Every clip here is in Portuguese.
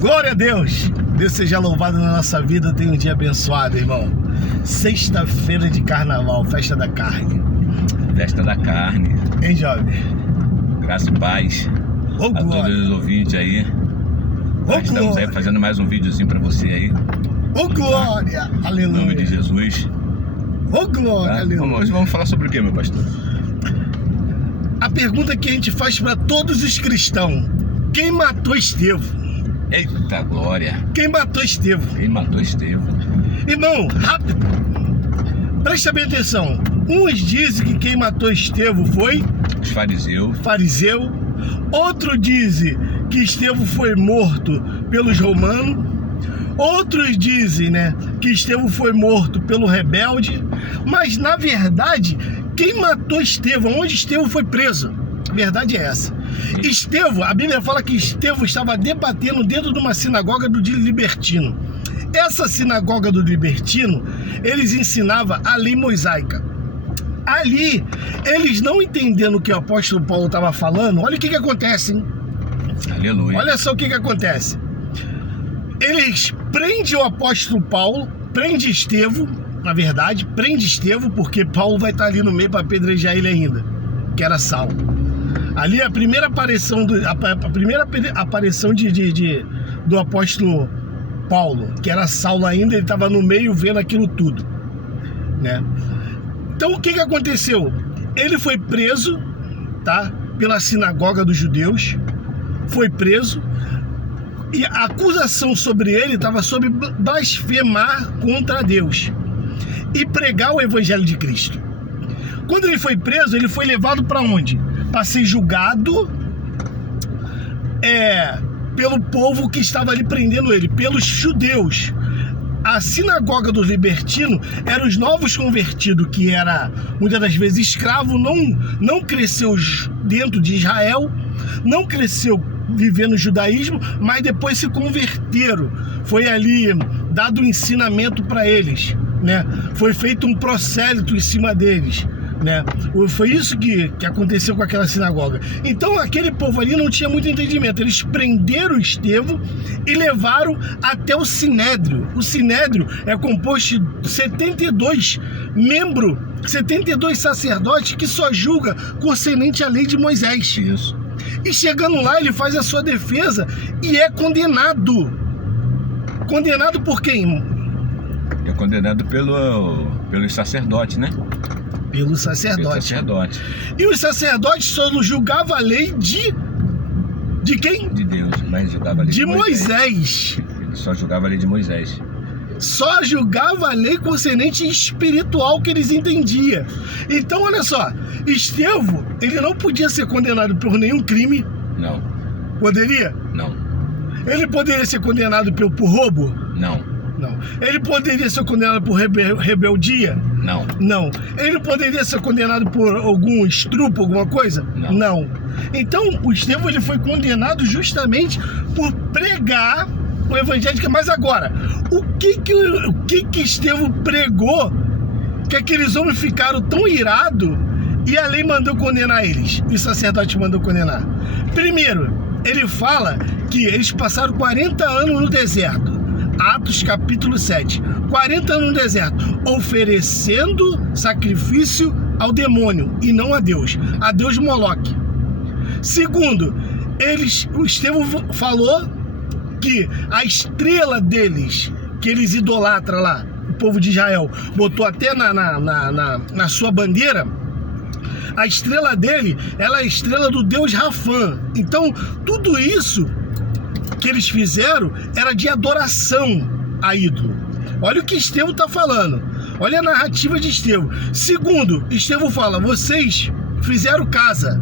Glória a Deus! Deus seja louvado na nossa vida. Tenha um dia abençoado, irmão. Sexta-feira de carnaval, festa da carne. Festa da carne. Hein, jovem? Graça e paz Ô, a glória! todos os ouvintes aí. Ô, Nós estamos glória! aí fazendo mais um videozinho pra você aí. Ô, glória! Em nome de Aleluia! Jesus. Ô, glória! Tá? Aleluia! Hoje vamos falar sobre o que, meu pastor? A pergunta que a gente faz para todos os cristãos: quem matou Estevão? Eita glória! Quem matou Estevão? Quem matou Estevão? Irmão, rápido, presta bem atenção. Uns dizem que quem matou Estevão foi Os fariseus. fariseu, outros dizem que Estevão foi morto pelos romanos, outros dizem, que Estevão foi morto pelo rebelde, mas na verdade, quem matou Estevão, onde Estevão foi preso? A verdade é essa. Estevão, a Bíblia fala que Estevão estava debatendo dentro de uma sinagoga do libertino. Essa sinagoga do libertino, eles ensinavam a lei mosaica. Ali, eles não entendendo o que o apóstolo Paulo estava falando, olha o que acontece, hein? Aleluia. Olha só o que acontece. Eles prendem o apóstolo Paulo, prende Estevão, na verdade, prende Estevão, porque Paulo vai estar ali no meio para apedrejar ele ainda, que era Saulo. Ali a primeira aparição do apóstolo Paulo, que era Saulo ainda, ele estava no meio vendo aquilo tudo, Então o que aconteceu? Ele foi preso, pela sinagoga dos judeus, foi preso, e a acusação sobre ele estava sobre blasfemar contra Deus e pregar o evangelho de Cristo. Quando ele foi preso, ele foi levado para onde? Para ser julgado pelo povo que estava ali prendendo ele, pelos judeus. A sinagoga dos libertinos eram os novos convertidos, que era muitas das vezes escravo, não cresceu dentro de Israel, não cresceu vivendo o judaísmo, mas depois se converteram. Foi ali dado um ensinamento para eles, Foi feito um prosélito em cima deles, Foi isso que aconteceu com aquela sinagoga. Então aquele povo ali não tinha muito entendimento. Eles prenderam Estevão e levaram até o Sinédrio. O Sinédrio é composto de 72 membros, 72 sacerdotes que só julga concernente à lei de Moisés. Isso. E chegando lá, ele faz a sua defesa e é condenado. Condenado por quem? É condenado pelos sacerdotes, Pelo sacerdote. E os sacerdotes só julgavam a lei de quem? De Deus, mas julgava a lei De Moisés. Ele só julgava a lei de Moisés. Só julgava a lei concernente espiritual que eles entendiam. Então, olha só, Estevão, ele não podia ser condenado por nenhum crime. Não. Poderia? Não. Ele poderia ser condenado por roubo? Não. Não. Ele poderia ser condenado por rebeldia? Não. Não. Ele poderia ser condenado por algum estrupo, alguma coisa? Não. Não. Então, o Estevão ele foi condenado justamente por pregar o evangelho. Mas agora, o que Estevão pregou que aqueles homens ficaram tão irados e a lei mandou condenar eles? E o sacerdote mandou condenar. Primeiro, ele fala que eles passaram 40 anos no deserto. Atos capítulo 7. 40 anos no deserto, oferecendo sacrifício ao demônio e não a Deus Moloque. Segundo, o Estevão falou que a estrela deles, que eles idolatram lá, o povo de Israel, botou até na sua bandeira, a estrela dele, ela é a estrela do Deus Rafã. Então, tudo isso que eles fizeram era de adoração a ídolo. Olha o que Estevão está falando. Olha a narrativa de Estevão. Segundo, Estevão fala: vocês fizeram casa,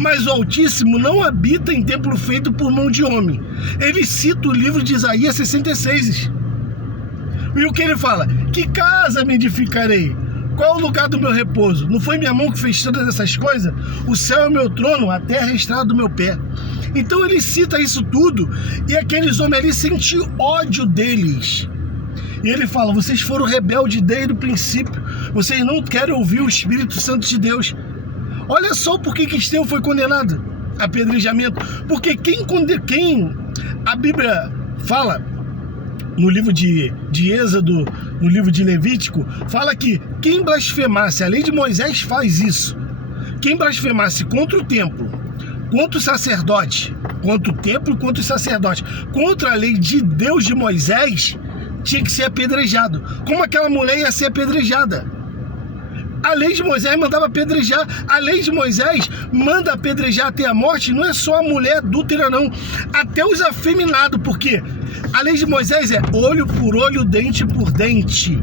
mas o Altíssimo não habita em templo feito por mão de homem. Ele cita o livro de Isaías 66. E o que ele fala? Que casa me edificarei? Qual é o lugar do meu repouso? Não foi minha mão que fez todas essas coisas? O céu é o meu trono, a terra é a estrada do meu pé. Então ele cita isso tudo e aqueles homens ali sentem ódio deles. E ele fala: vocês foram rebeldes desde o princípio. Vocês não querem ouvir o Espírito Santo de Deus. Olha só por que Estevão foi condenado a apedrejamento. Porque quem a Bíblia fala no livro de Êxodo, no livro de Levítico, fala que quem blasfemasse, a lei de Moisés faz isso, quem blasfemasse contra o templo, contra o sacerdote, contra o templo, contra o sacerdote, contra a lei de Deus de Moisés, tinha que ser apedrejado. Como aquela mulher ia ser apedrejada? A lei de Moisés mandava apedrejar. A lei de Moisés manda apedrejar até a morte. Não é só a mulher adúltera, não. Até os afeminados, porque a lei de Moisés é olho por olho, dente por dente.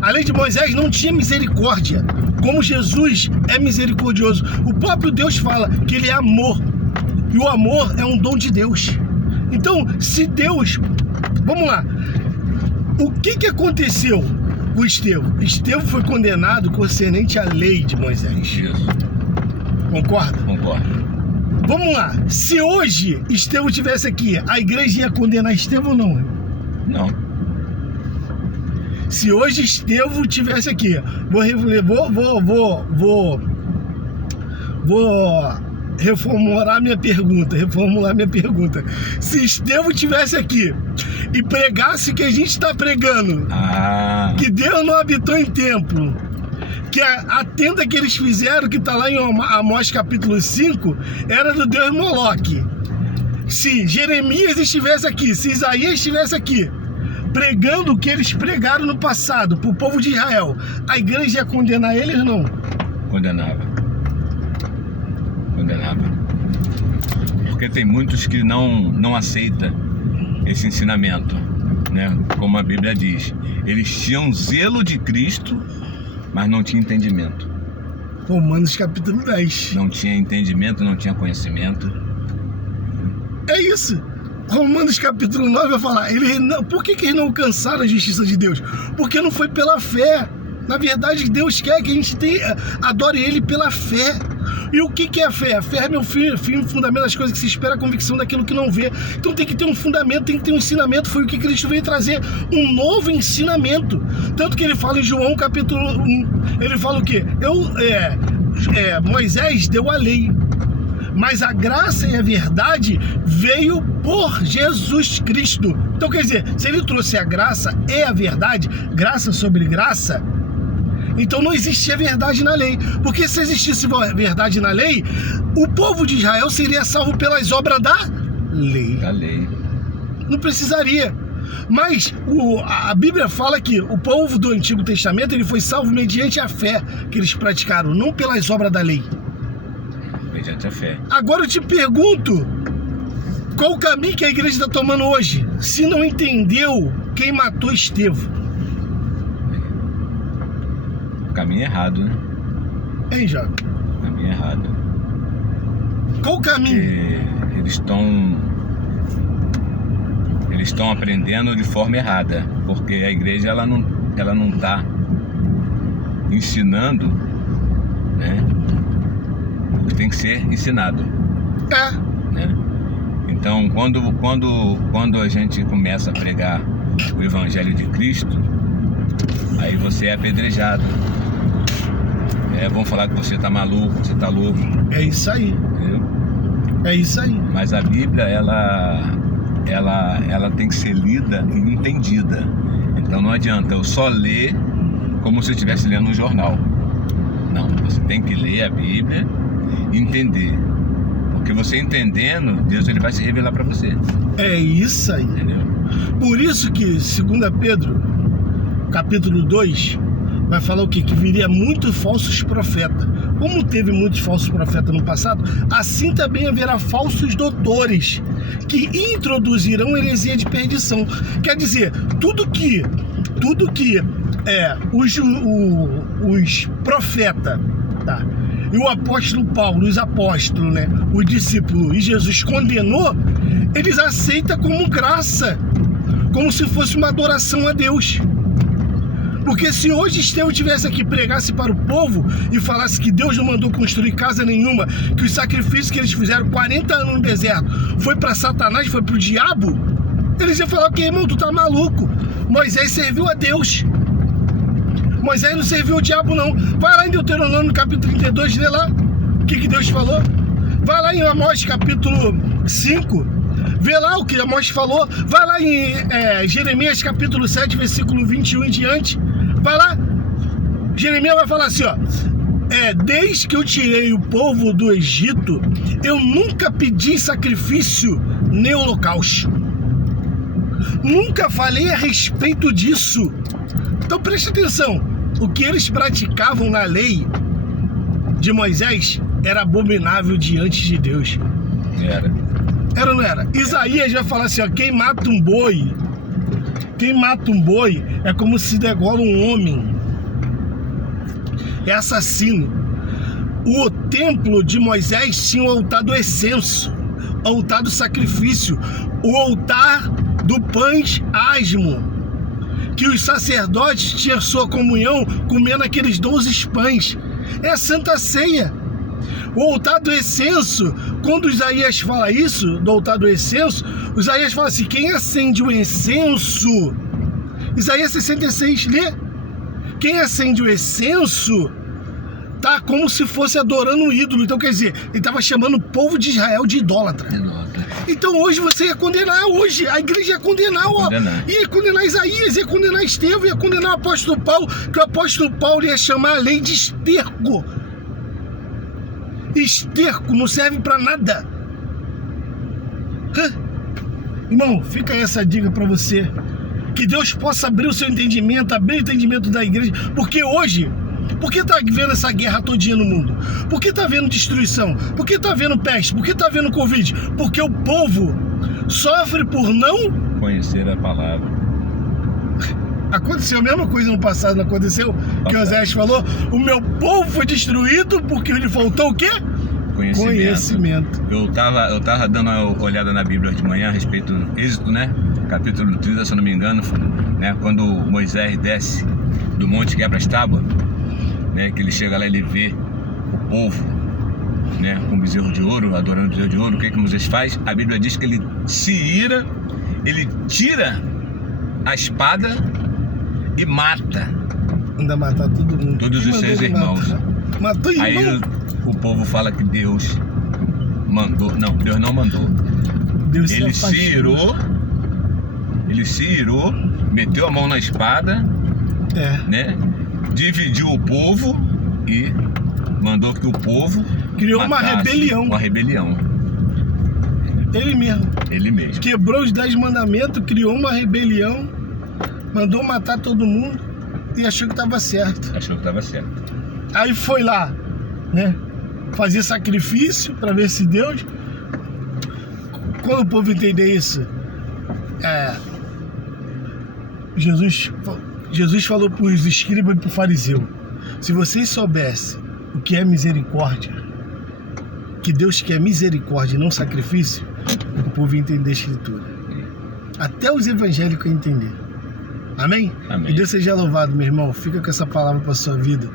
A lei de Moisés não tinha misericórdia, como Jesus é misericordioso. O próprio Deus fala que ele é amor, e o amor é um dom de Deus. Então, se Deus... Vamos lá. O que aconteceu com Estevão? Estevão foi condenado concernente à lei de Moisés. Isso. Concorda? Concordo. Vamos lá. Se hoje Estevão estivesse aqui, a igreja ia condenar Estevão ou não? Não. Se hoje Estevão estivesse aqui, vou reformular minha pergunta. Se Estevão estivesse aqui e pregasse o que a gente está pregando, que Deus não habitou em templo, que a tenda que eles fizeram, que está lá em Amós capítulo 5, era do Deus Moloque. Se Jeremias estivesse aqui, se Isaías estivesse aqui, pregando o que eles pregaram no passado para o povo de Israel, a igreja ia condenar eles ou não? Condenava. Porque tem muitos que não aceitam esse ensinamento, né? Como a Bíblia diz, eles tinham zelo de Cristo, mas não tinha entendimento. Romanos capítulo 10. Não tinha entendimento, não tinha conhecimento. É isso. Romanos capítulo 9 vai falar, por que eles não alcançaram a justiça de Deus? Porque não foi pela fé. Na verdade, Deus quer que a gente adore Ele pela fé. E o que é a fé? A fé é meu fim, fundamento das coisas que se espera, a convicção daquilo que não vê. Então tem que ter um fundamento, tem que ter um ensinamento. Foi o que Cristo veio trazer, um novo ensinamento. Tanto que ele fala em João capítulo 1, ele fala o quê? Moisés deu a lei, mas a graça e a verdade veio por Jesus Cristo. Então quer dizer, se ele trouxe a graça e a verdade, graça sobre graça, então não existia verdade na lei. Porque se existisse verdade na lei, o povo de Israel seria salvo pelas obras da lei. Não precisaria. Mas a Bíblia fala que o povo do Antigo Testamento ele foi salvo mediante a fé que eles praticaram, não pelas obras da lei. Mediante a fé. Agora eu te pergunto, qual o caminho que a igreja está tomando hoje? Se não entendeu quem matou Estevão. Caminho errado, né? Hein, Jovem? Caminho errado. Qual o caminho? Eles estão aprendendo de forma errada, porque a igreja ela não está ensinando, né, o que tem que ser ensinado. Né? Então, quando a gente começa a pregar o Evangelho de Cristo, aí você é apedrejado. Vão falar que você tá maluco, você tá louco. É isso aí. Entendeu? É isso aí. Mas a Bíblia, ela tem que ser lida e entendida. Então não adianta eu só ler como se eu estivesse lendo um jornal. Não, você tem que ler a Bíblia e entender. Porque você entendendo, Deus ele vai se revelar para você. É isso aí. Entendeu? Por isso que 2 Pedro, capítulo 2, vai falar o quê? Que viria muitos falsos profetas. Como teve muitos falsos profetas no passado, assim também haverá falsos doutores que introduzirão heresia de perdição. Quer dizer, tudo que os profetas, tá? E o apóstolo Paulo, os apóstolos, né? Os discípulos e Jesus condenou, eles aceitam como graça, como se fosse uma adoração a Deus. Porque se hoje Estevão estivesse aqui, pregasse para o povo e falasse que Deus não mandou construir casa nenhuma, que os sacrifícios que eles fizeram 40 anos no deserto foi para Satanás, foi para o diabo, eles iam falar que, irmão, tu tá maluco. Moisés serviu a Deus. Moisés não serviu o diabo, não. Vai lá em Deuteronômio capítulo 32, lê lá o que Deus falou. Vai lá em Amós capítulo 5, Vê lá o que Amós falou. Vai lá em Jeremias capítulo 7, versículo 21 em diante. Vai lá. Jeremias vai falar assim, ó. Desde que eu tirei o povo do Egito, eu nunca pedi sacrifício nem holocausto. Nunca falei a respeito disso. Então preste atenção. O que eles praticavam na lei de Moisés era abominável diante de Deus. Era ou não era? Isaías vai falar assim, ó, quem mata um boi é como se degola um homem. É assassino. O templo de Moisés tinha o altar do incenso, o altar do sacrifício, o altar do pães asmo, que os sacerdotes tinham sua comunhão comendo aqueles 12 pães. É a Santa Ceia. O altar do incenso, quando Isaías fala isso, do altar do incenso, Isaías fala assim, quem acende o incenso, Isaías 66, lê, quem acende o incenso, tá como se fosse adorando um ídolo. Então quer dizer, ele estava chamando o povo de Israel de idólatra. Então hoje você ia condenar, hoje a igreja ia condenar, ia condenar Isaías, ia condenar Estevão, ia condenar o apóstolo Paulo, que o apóstolo Paulo ia chamar a lei de esterco. Esterco não serve para nada. Irmão, fica aí essa dica para você. Que Deus possa abrir o seu entendimento, abrir o entendimento da igreja. Porque hoje, por que tá vendo essa guerra todinha no mundo? Por que tá vendo destruição? Por que tá vendo peste? Por que tá vendo Covid? Porque o povo sofre por não conhecer a palavra. Aconteceu a mesma coisa no passado, não aconteceu? Que Oséias falou, o meu povo foi destruído porque lhe faltou o quê? Conhecimento. Eu tava dando uma olhada na Bíblia de manhã a respeito do Êxodo, né? Capítulo 30, se eu não me engano, né? Quando Moisés desce do monte quebra as tábuas, né? Que ele chega lá e ele vê o povo, né? Com bezerro de ouro, adorando o bezerro de ouro. O que Moisés faz? A Bíblia diz que ele se ira, ele tira a espada e mata. Ainda matar todo mundo. Todos os seus irmãos. Matou irmão. Aí o povo fala que Deus mandou. Não, Deus não mandou. Deus ele se irou, meteu a mão na espada, né? Dividiu o povo e mandou que o povo criou uma rebelião. Uma rebelião. Ele mesmo. Ele mesmo. Quebrou os 10 mandamentos, criou uma rebelião, mandou matar todo mundo e achou que estava certo. Aí foi lá, né? Fazer sacrifício para ver se Deus. Quando o povo entender isso, Jesus falou para os escribas e para o fariseu: se vocês soubessem o que é misericórdia, que Deus quer misericórdia e não sacrifício, o povo ia entender a escritura. Até os evangélicos iam entender. Amém? Amém? Que Deus seja louvado, meu irmão. Fica com essa palavra para a sua vida.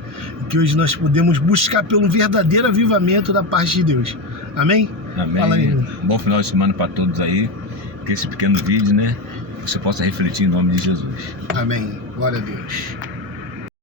E que hoje nós podemos buscar pelo verdadeiro avivamento da parte de Deus. Amém? Amém. Fala aí. Bom final de semana para todos aí. Que esse pequeno vídeo, né? Você possa refletir em nome de Jesus. Amém. Glória a Deus.